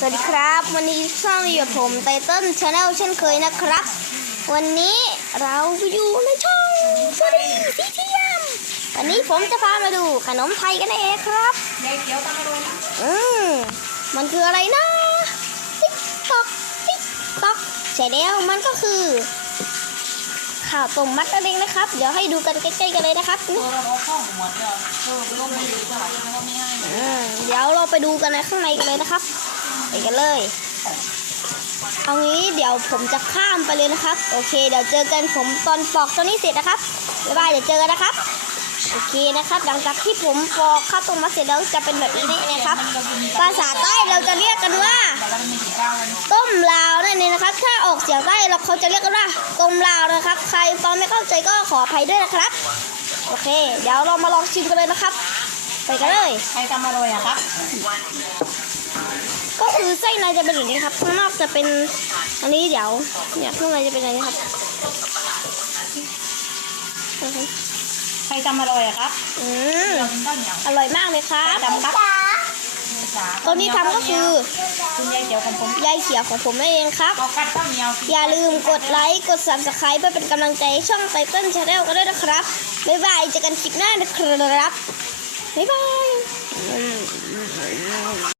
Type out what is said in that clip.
สวัสดีครับ วันนี้ช่องอยู่ผมไตเติ้ลชาแนลเช่นเคยนะครับ วันนี้เราอยู่ในช่องสวัสดีสีเทียมวันนี้ผมจะพามาดูขนมไทยกันเองครับยายเขียวตามมาดูนะอืมมันคืออะไรนะติ๊กตอกติ๊กตอกใช่แล้วมันก็คือข้าวต้มมัดนั่นเองนะครับ เดี๋ยวให้ดูกันใกล้ๆกันเลยนะครับเออเราเอาข้องหมดเลยเออลงมาอยู่ก่อนเพราะไม่ให้อืมเดี๋ยวเราไปดูกันในข้างในกันเลยนะครับ ไปกันเลยเอางี้เดี๋ยวผมจะข้ามไปเลยนะครับ โอเค เดี๋ยวเจอกันผมตอนปอกตัวนี้เสร็จนะครับบ๊ายบายเดี๋ยวเจอกันนะครับโอเคนะครับ หลังจากที่ผมปอกข้าวต้มมัดเสร็จแล้วจะเป็นแบบนี้นะครับ ภาษาใต้เราจะเรียกกันว่า ต้มลาวนั่นเองนะครับ ถ้าออกเสียงใต้เราเขาจะเรียกกันว่าต้มลาวนะครับ ใครฟังไม่เข้าใจก็ขออภัยด้วยนะครับ โอเค เดี๋ยวเรามาลองชิมกันเลยนะครับ ไปกันเลย ใครทำอร่อยอะครับ คือไส้ในจะเป็นแบบนี้ครับ ข้างนอกจะเป็นอันนี้เดี๋ยวเนี่ยข้างในจะเป็นอะไรนี้ครับใครทำอร่อยอะครับอืมเรากินข้าวเหนียวอร่อยมากเลยครับทำครับตัวนี้ทำก็คือคุณยายเขียวของผมยายเขียวของผมนั่นเองครับเอากัดข้าวเหนียวอย่าลืมกดไลค์ กด subscribe เพื่อเป็นกำลังใจให้ช่องไตเติ้ลชาแนลกันด้วยนะครับ บ๊ายบายเจอกันคลิปหน้านะครับ บ๊ายบาย